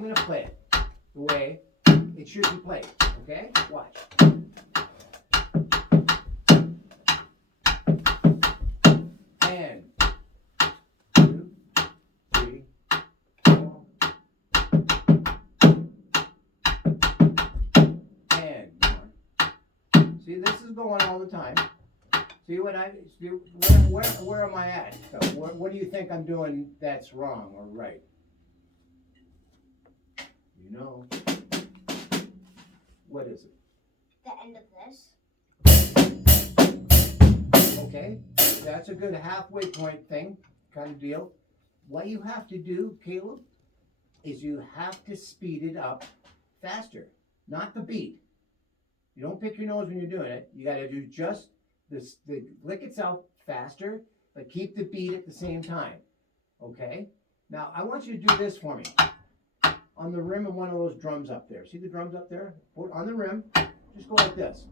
I'm going to play it the way it should be played. Okay? Watch. And 2, 3, 4. And 1. See, this is going all the time. See what where am I at? So what do you think I'm doing that's wrong or right? You know. What is it? The end of this. Okay, that's a good halfway point thing, kind of deal. What you have to do, Caleb, is you have to speed it up faster, not the beat. You don't pick your nose when you're doing it. You got to do just the lick itself faster, but keep the beat at the same time. Okay? Now, I want you to do this for me. On the rim of one of those drums up there. See the drums up there? Put on the rim. Just go like this.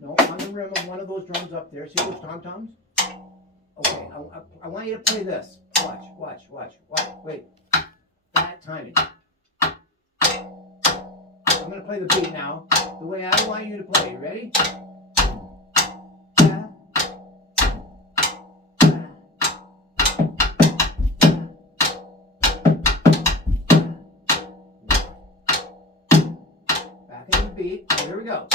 No, on the rim of one of those drums up there. See those tom-toms? Okay, I want you to play this. Watch. Wait. That timing. I'm going to play the beat now the way I want you to play. You ready? Back in the beat. Here we go.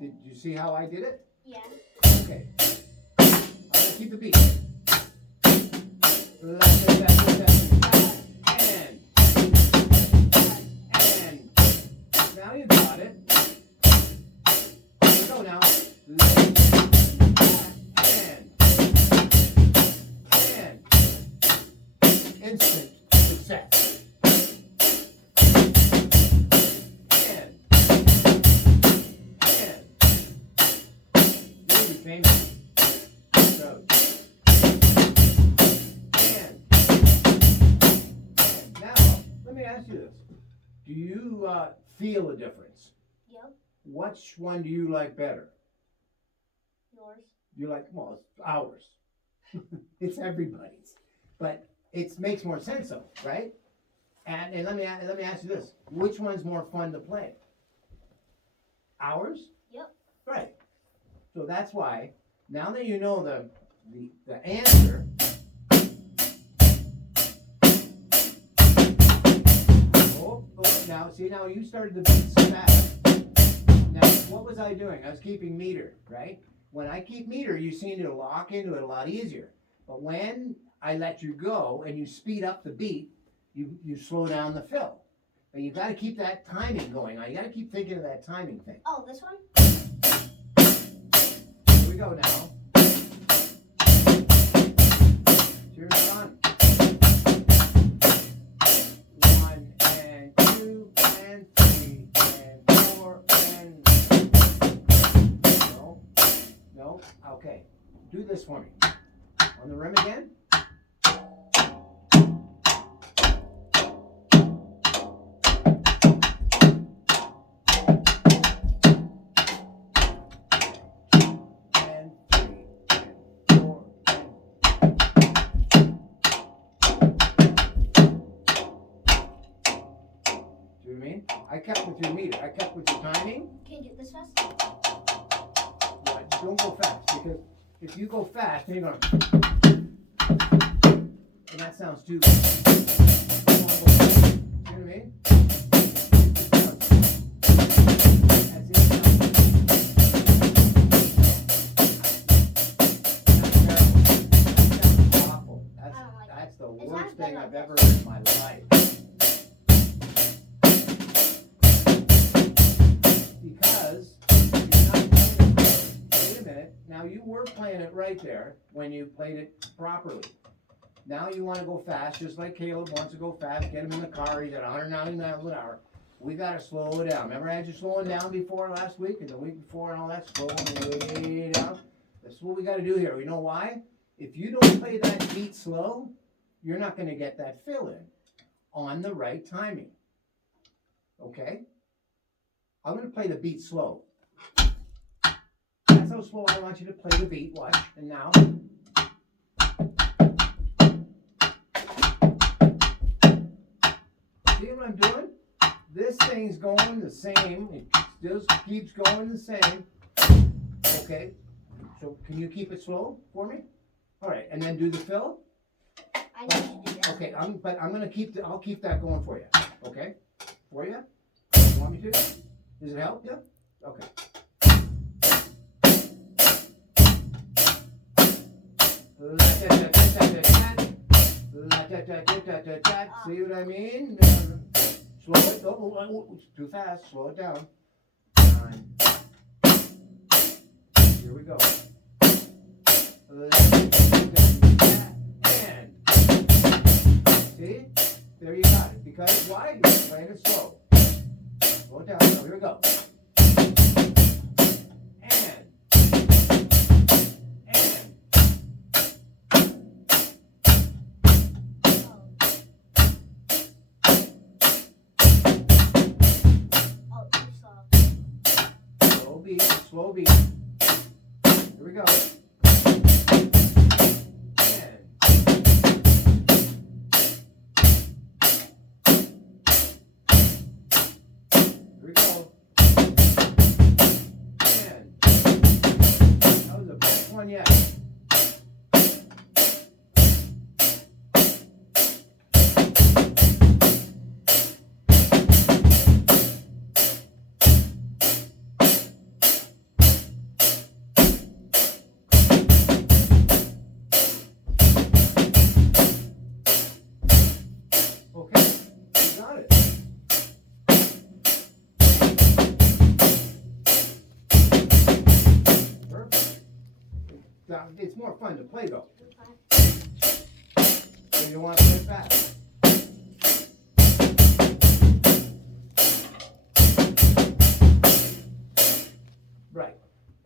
Did you see how I did it? Yeah. Okay. I'm going to keep the beat. Left, and now you got it. Here we go now. And instant success. And really famous. So. Let me ask you this. Do you feel a difference? Yep. Which one do you like better? Yours. You like, well, it's ours. It's everybody's. But it makes more sense though, right? And let me ask you this. Which one's more fun to play? Ours? Yep. Right. So that's why, now that you know the answer, now you started the beat so fast. Now, what was I doing? I was keeping meter, right? When I keep meter, you seem to lock into it a lot easier. But when I let you go and you speed up the beat, you slow down the fill. But you got to keep that timing going on. You got to keep thinking of that timing thing. Oh, this one? Here we go now. Turn it on. 1 and 2 and 3 and 4 and... No. Okay. Do this for me. On the rim again. I kept with your meter. I kept with your timing. Can you do this fast? What? Don't go fast, because if you go fast, then you're going, and that sounds too. You know what I mean? That's it. That's awful. That's the worst thing I've ever heard in my life. Now you were playing it right there when you played it properly. Now you want to go fast, just like Caleb wants to go fast. Get him in the car. He's at 190 miles an hour. We got to slow it down. Remember I had you slowing down before last week and the week before and all that, slowing way down. That's what we got to do here. You know why? If you don't play that beat slow, you're not going to get that fill in on the right timing. Okay? I'm going to play the beat slow. That's how slow I want you to play the beat. Watch. And now. See what I'm doing? This thing's going the same. It still keeps going the same. Okay. So can you keep it slow for me? All right. And then do the fill. I need to do that. Okay. But I'm gonna keep I'll keep that going for you. Okay. For you. You want me to? Does it help you? Okay. See what I mean? Slow it. Oh, it's too fast. Slow it down. 9. Here we go. And see? There you got it. Because why? You're playing it slow. Slow it down. So here we go. Slow beat. Here we go. And. Here we go. And. That was the best one yet. It's more fun to play though. So you want to play it fast. Right.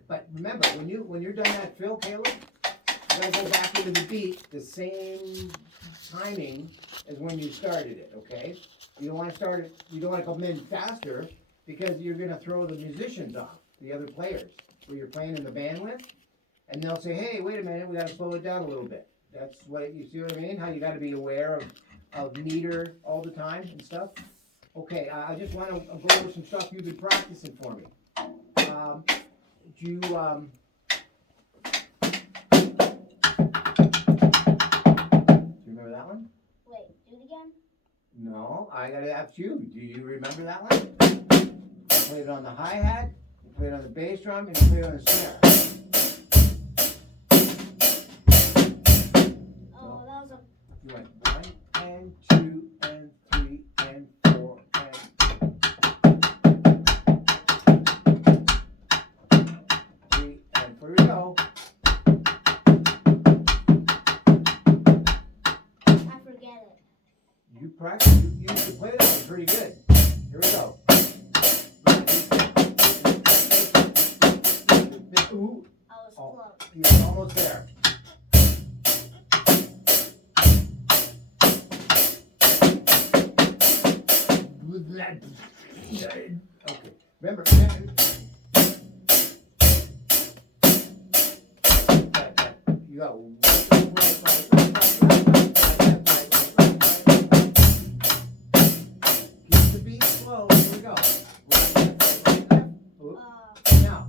But remember, when you're done that fill, Caleb, you gotta go back into the beat the same timing as when you started it, okay? You don't want to start it, you don't want to come in faster because you're gonna throw the musicians off, the other players, who you're playing in the band with. And they'll say, hey, wait a minute, we gotta slow it down a little bit. That's what, you see what I mean? How you gotta be aware of meter all the time and stuff. Okay, I just wanna go over some stuff you've been practicing for me. Do you remember that one? Wait, do it again? No, I gotta ask you. Do you remember that one? You played it on the hi-hat, you played it on the bass drum, and you played it on the snare. You went 1 and 2 and 3 and 4 and 3 and 4. Here we go. I forget it. You practice. You used to play that one pretty good. Here we go. Ooh. I was close. You're almost there. Okay. Remember. You got keep the beat slow. Here we go. Now.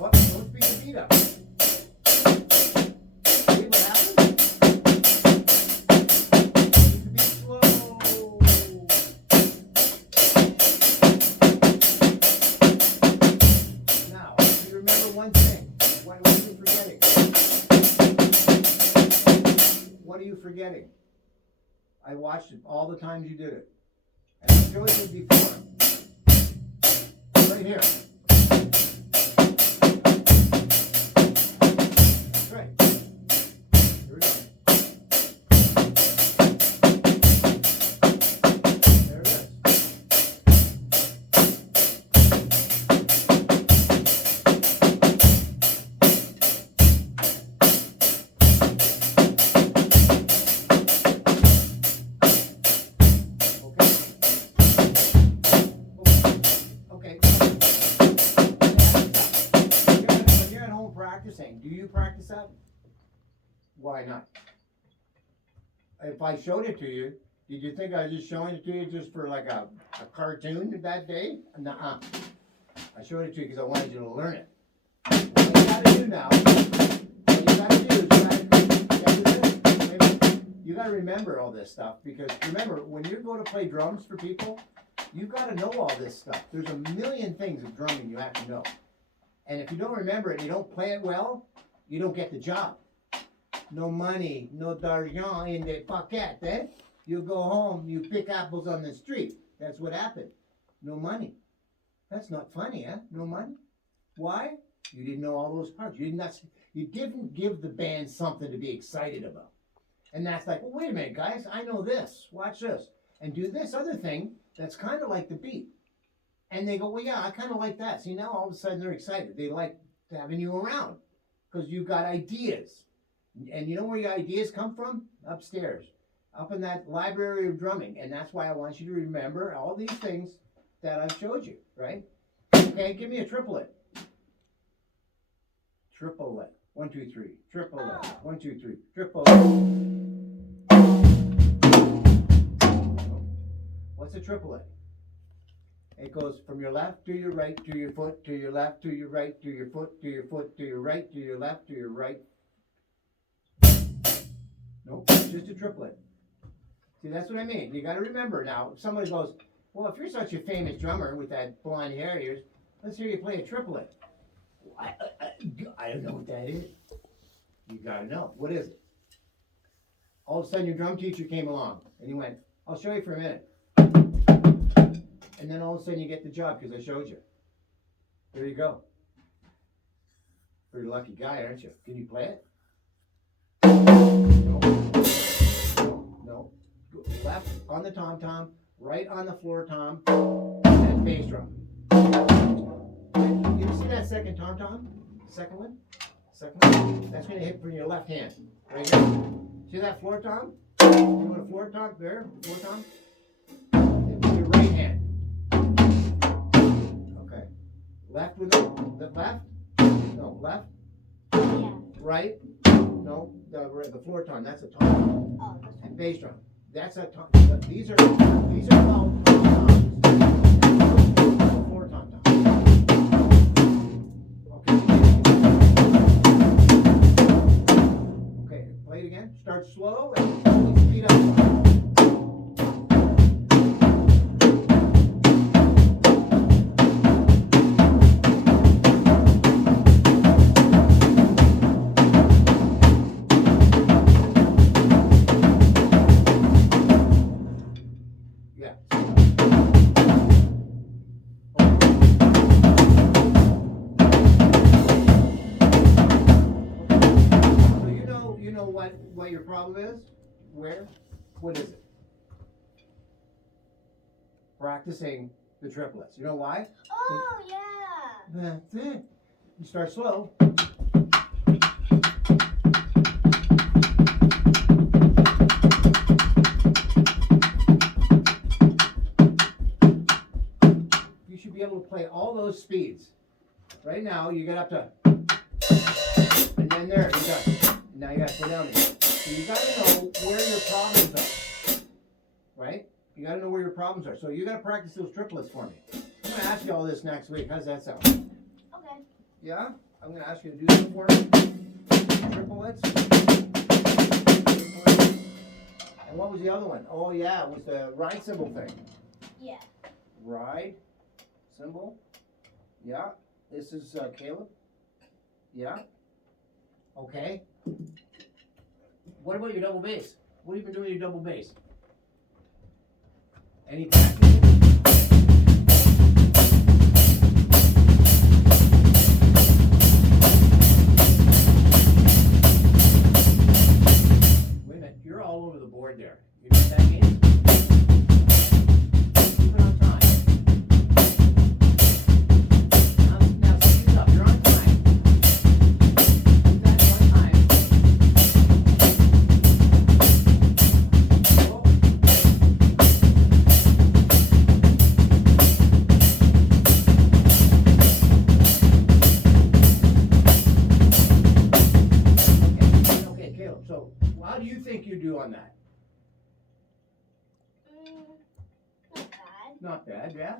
Oh, don't speed the beat up. One thing. What are you forgetting? What are you forgetting? I watched it all the times you did it. And I showed you before. Right here. That's right. Here we go. There it is. practicing. Do you practice that? Why not? If I showed it to you, did you think I was just showing it to you just for like a cartoon that day? Nuh-uh. I showed it to you because I wanted you to learn it. What you gotta do now, what you gotta do is you gotta remember all this stuff, because remember, when you go to play drums for people, you gotta know all this stuff. There's a million things of drumming you have to know. And if you don't remember it and you don't play it well, you don't get the job. No money, no d'argent in the pocket, eh? You go home, you pick apples on the street. That's what happened. No money. That's not funny, eh? No money. Why? You didn't know all those parts. You didn't give the band something to be excited about. And that's like, well, wait a minute, guys. I know this. Watch this. And do this other thing that's kind of like the beat. And they go, well, yeah, I kind of like that. See, now all of a sudden they're excited. They like having you around because you've got ideas. And you know where your ideas come from? Upstairs. Up in that library of drumming. And that's why I want you to remember all these things that I've showed you, right? Okay, give me a triplet. Triplet. 1, 2, 3. Triplet. 1, 2, 3. Triplet. What's a triplet? It goes from your left to your right, to your foot, to your left, to your right, to your foot, to your foot, to your right, to your left, to your right. Nope, it's just a triplet. See, that's what I mean. You got to remember now. If somebody goes, well, if you're such a famous drummer with that blonde hair of yours, let's hear you play a triplet. I don't know what that is. You got to know. What is it? All of a sudden, your drum teacher came along, and he went, I'll show you for a minute. And then all of a sudden, you get the job because I showed you. There you go. Pretty lucky guy, aren't you? Can you play it? No. No. Left on the tom-tom, right on the floor tom, and bass drum. You see that second tom-tom? Second one? Second one? That's going to hit from your left hand. Right here. See that floor tom? You want a floor tom there? Floor tom? With your right hand. Okay. Left with the left? No, left? Yeah. Right? No, the floor tom. That's a tom. Oh, that's And bass drum. That's a tom. These are called tom-toms. Floor tom-tom. Okay, play it again. Start slow and always speed up. Yeah. So you know what your problem is? Where? What is it? Practicing the triplets. You know why? Oh, yeah. That's it. You start slow. You should be able to play all those speeds. Right now, you get up to, and then there, you got. Now you got to slow down again. So you got to know where your problems are, right? You got to know where your problems are. So you got to practice those triplets for me. I'm going to ask you all this next week. How's that sound? Okay. Yeah? I'm going to ask you to do them for me. Triplets. And what was the other one? Oh yeah, it was the ride cymbal thing. Yeah. Ride cymbal. Yeah. This is Caleb. Yeah. Okay. What about your double bass? What have you been doing with your double bass? Any practice? Wait a minute, you're all over the board there. You know what that means? Keep it on time. Now speed it up. You're on time. Do that one time. Go. Not bad, yeah.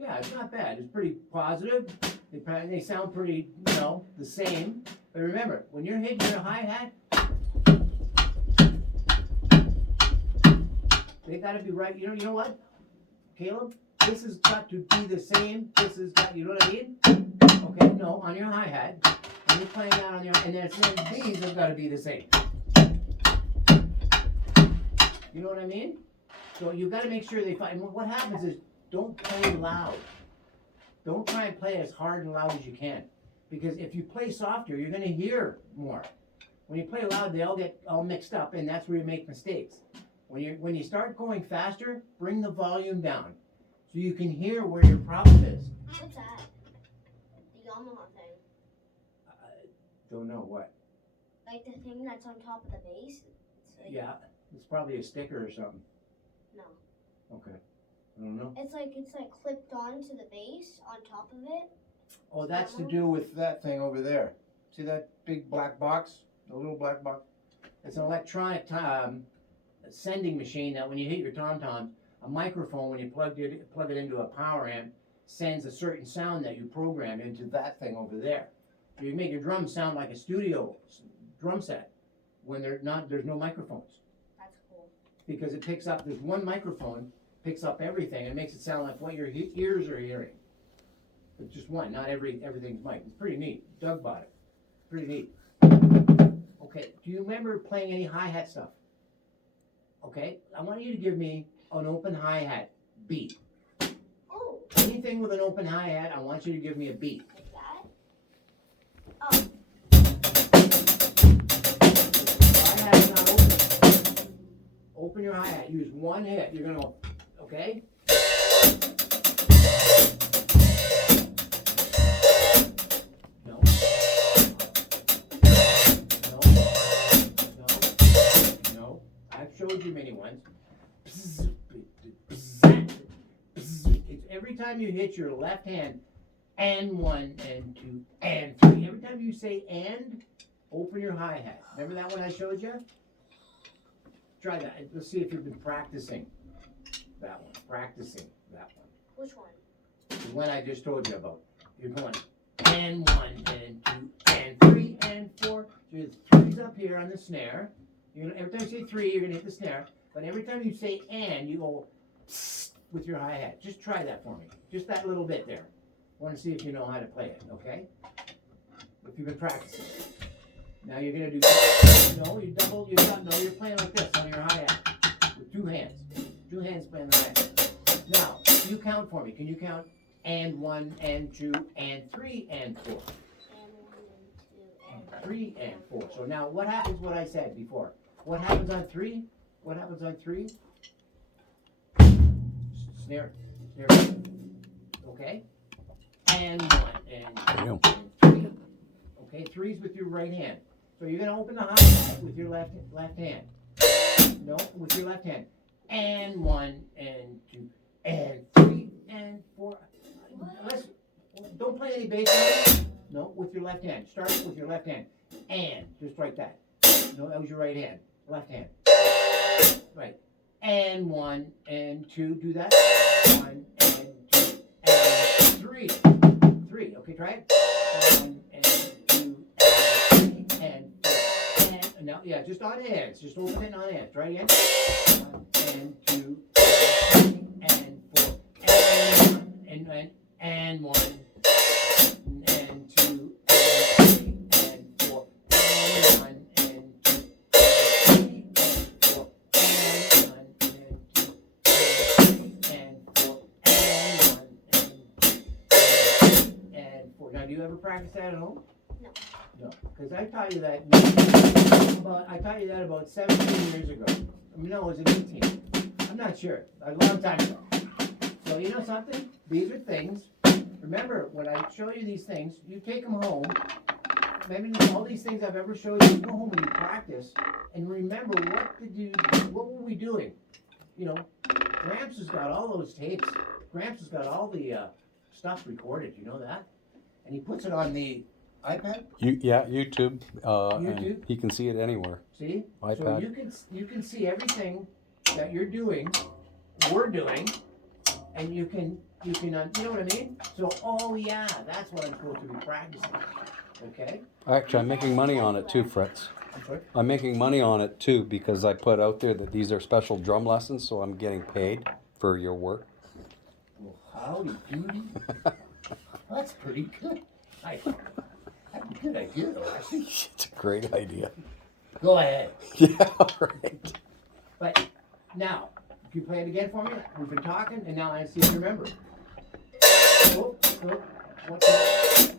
Yeah, it's not bad. It's pretty positive. They sound pretty, the same. But remember, when you're hitting your hi-hat, they got to be right. You know what, Caleb? This has got to be the same. This has got, you know what I mean? Okay, no, on your hi-hat. When you're playing that on your, and then these have got to be the same. You know what I mean? So you got to make sure they find. What happens is, don't play loud. Don't try and play as hard and loud as you can, because if you play softer, you're going to hear more. When you play loud, they all get all mixed up, and that's where you make mistakes. When you start going faster, bring the volume down so you can hear where your problem is. What's that? The Yamaha thing. Don't know what. Like the thing that's on top of the base? It's like, Yeah, it's probably a sticker or something. No. Okay. I don't know. It's like clipped onto the base on top of it. Oh, that's to do with that thing over there. See that big black box? The little black box? It's an electronic sending machine that when you hit your tom-tom, a microphone, when you plug it into a power amp, sends a certain sound that you program into that thing over there. So you make your drums sound like a studio drum set when there's no microphones. That's cool. Because it picks up, there's one microphone, picks up everything, and makes it sound like what your ears are hearing. But just one, not everything's mic. It's pretty neat. Doug bought it. Pretty neat. Okay, do you remember playing any hi-hat stuff? Okay, I want you to give me an open hi-hat beat. Oh, Anything with an open hi-hat, I want you to give me a beat. like that? Oh, Hi-hat is not open. Open your hi-hat. Use one hit. You're gonna go, okay? No. No. No. I've showed you many ones. It's every time you hit your left hand, and 1, and 2, and 3. Every time you say and, open your hi-hat. Remember that one I showed you? Try that. Let's see if you've been practicing that one. Practicing that one. which one? The one I just told you about. You're going and 1, and 2, and 3, and 4. So your 3's up here on the snare. Every time you say 3, you're going to hit the snare. But every time you say and, you go with your hi-hat. Just try that for me. Just that little bit there. I want to see if you know how to play it, okay? If you've been practicing. Now you're going to do, no, you're playing like this on your hi-hat. With 2 hands. 2 hands playing the hi-hat. Now, you count for me. Can you count and 1, and 2, and 3, and 4? And 1, and 2, and 3 and 4. So now what happens what I said before? What happens on 3? What happens on 3? Snare. Okay? And 1, and 2, and 3. Okay, 3's with your right hand. So you're gonna open the hi-hat with your left hand. No, with your left hand. And 1, and 2, and 3, and 4. Don't play any bass. No, with your left hand. Start with your left hand. And, just like that. No, that was your right hand. Left hand. Right. And 1, and 2. Do that. 1, and 2, and 3. 3. Okay, try it. 1, and 2, and 3, and 4. And, now, yeah, just on hands. Just open it on hands. Try again. 1, and 2, and 3, and 4. And 1, and 1. And 2, and 3, and 4, and 1, and 2, 3, and 4, and 1, and 2, 3, and 4, and 1, and 4. Now, do you ever practice that at home? No. No, because I taught you that about 17 years ago. I mean, no, it was an 18. I'm not sure. A long time ago. So you know something? These are things. Remember, when I show you these things, you take them home. Maybe all these things I've ever showed you, you go home and you practice, and remember what were we doing? You know, Gramps has got all those tapes. Gramps has got all the stuff recorded. You know that? And he puts it on the iPad. YouTube. YouTube? And he can see it anywhere. See? iPad. So you can see everything that you're doing, we're doing, and you can, you know what I mean? So, oh yeah, that's what I'm supposed to be practicing, okay? Actually, I'm making money on it too, Fritz. I'm sorry? I'm making money on it too because I put out there that these are special drum lessons, so I'm getting paid for your work. Well, howdy doody. That's pretty good. That's a good idea though, actually. It's a great idea. Go ahead. Yeah, right. But now, if you play it again for me, we've been talking, and now I see if you remember. Oh, oh, what's that?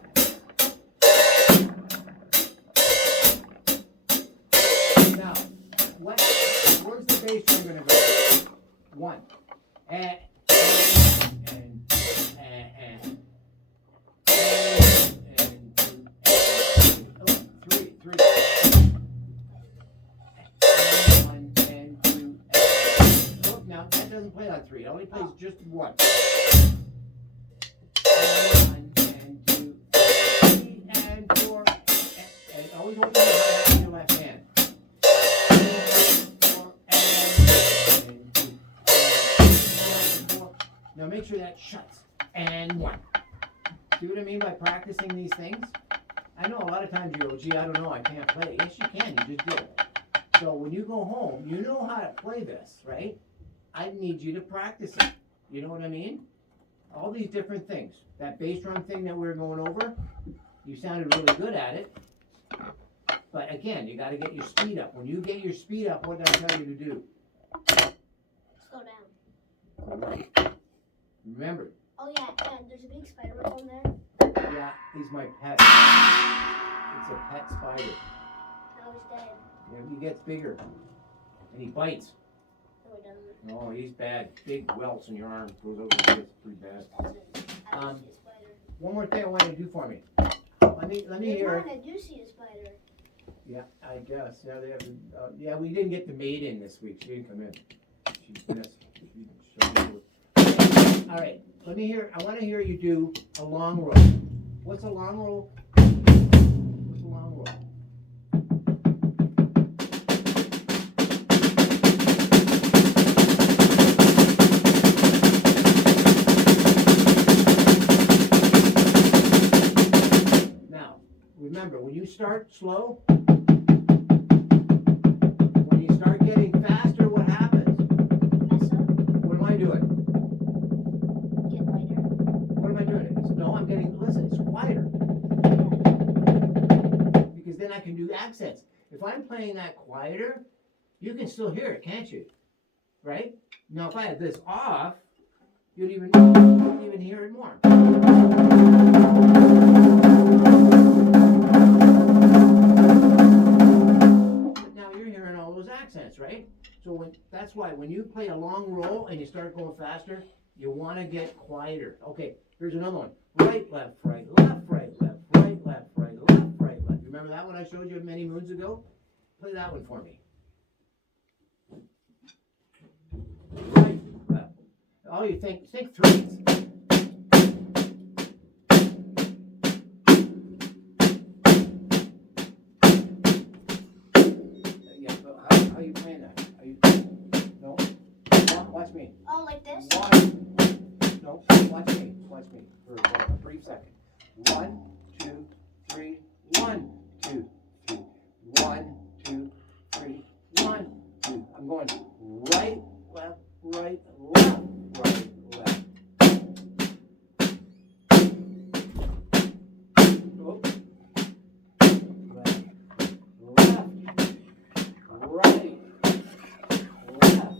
Now, where's the bass drum gonna go? One. And. Three. One and two. Oh, now that doesn't play on three. It only plays just one. One and two, three and four. And always hold your hand in your left hand. 4 and 2. 4. Now make sure that shuts. And 1. See what I mean by practicing these things? I know a lot of times you go, gee, I don't know, I can't play. Yes, you can, you just did it. So when you go home, you know how to play this, right? I need you to practice it. You know what I mean? All these different things. That bass drum thing that we were going over, you sounded really good at it. But again, you got to get your speed up. When you get your speed up, what did I tell you to do? Slow down. All right. Remember, Oh yeah, and there's a big spider web on there. yeah, he's my pet. It's a pet spider. Now he's dead. Yeah, he gets bigger. And he bites. No, he doesn't. No, he's bad. Big welts in your arm. Goes over here. It's pretty bad. I don't see a spider. One more thing I want you to do for me. Let me hear it. I do see a spider. Yeah, I guess. Yeah, they have. Yeah, we didn't get the maid in this week. She didn't come in. She missed. All right. Let me hear. I want to hear you do a long roll. What's a long roll? What's a long roll? Now, remember, when you start slow, when you start getting faster, what happens? Mess up. What am I doing? Get lighter. What am I doing? No, I'm getting, listen, it's quieter. Because then I can do accents. If I'm playing that quieter, you can still hear it, can't you? Right? Now, if I had this off, you'd even hear it more. But now you're hearing all those accents, right? So that's why when you play a long roll and you start going faster, you want to get quieter. Okay, here's another one. Right, left, right, left, right, left, right, left, right, left, right, left. You remember that one I showed you many moons ago? Play that one for me. Right, left. Oh, you think threes. Yeah, but how are you playing that? Are you, no? Watch me. Oh, like this? One. No, watch me for a brief second. 1, 2, 3, 1, 2, 3. 1, 2, 3, 1, 2. I'm going right, left, right, left, right, left. Oh. Left, left, right, left,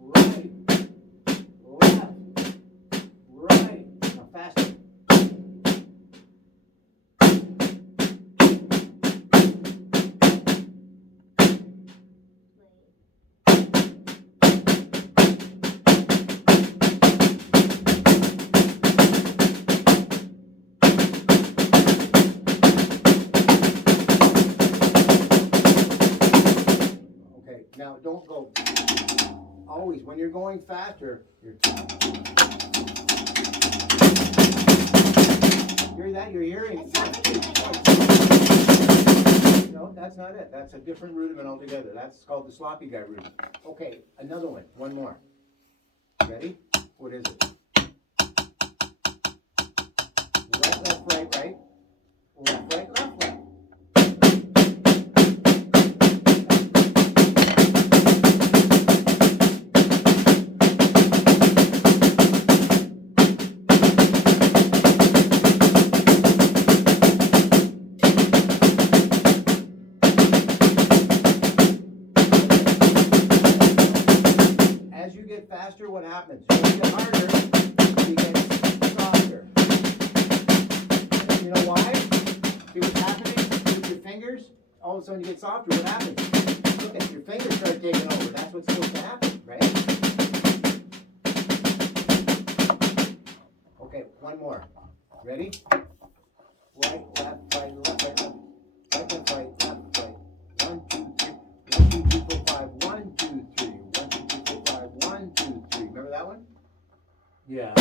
right. Left, right. Now faster. Okay, now don't go. Always, when you're going faster, hear that? You're hearing. It sounds like No, that's not it. That's a different rudiment altogether. That's called the sloppy guy rudiment. Okay, another one. One more. Ready? What is it? Right, left, right, right. Left, right, left, right. As you get faster, what happens? As you get harder, you get softer. You know why? See what's happening with your fingers? All of a sudden you get softer. What happens? Look at your fingers start taking over. That's what's supposed to happen, right? Okay, one more. Ready? Right, left, right, left, right, left. Right, left, right, left, right. 1, 2, 3. 1, 2, 3, 4, 5. 1, 2, 3. 1, 2, 3, 4, 5. 1, 2, 3. Remember that one? Yeah.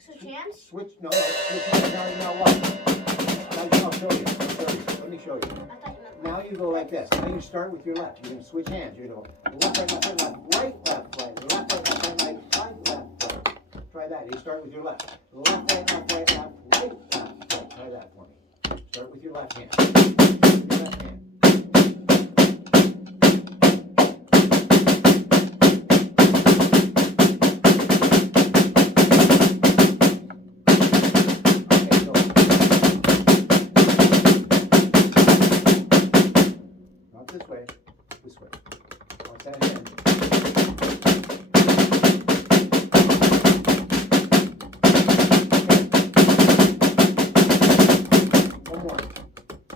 Switch hands? Switch, no, switch hands, now what? I'll show you, let me show you. I thought you meant. Now you go like this, now you start with your left, you're gonna switch hands, you're gonna go left, right, left, right, left, right, left, right, left, right, left, right, left, left, right. Try that, you start with your left, left, right, left, right, left, right, left, right, try that for me. Start with your left hand, your left hand. Not this way, this way. Watch that hand. One more.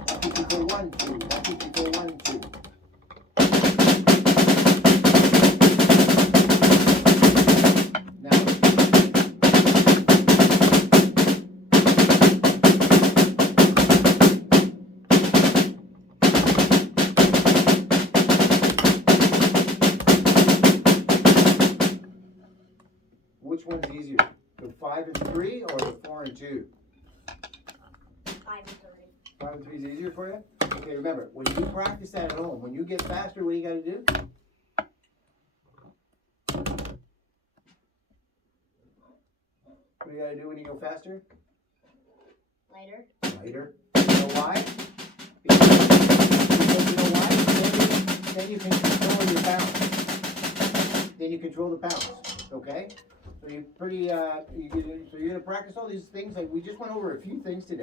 1, 2, 3, 4, 1, 2. 1, 2, 3, 4, 1, 2. Now. Which one's easier? The 5 and 3 or the 4 and 2? 5 and 3. 5 and 3 is easier for you? Okay, remember, when you practice that at home, when you get faster, what do you gotta do? What do you gotta do when you go faster? Lighter. Lighter. You know why? Because you know why? Then you can control your bounce. Then you control the bounce, okay? So you're pretty, so you're gonna practice all these things, like we just went over a few things today.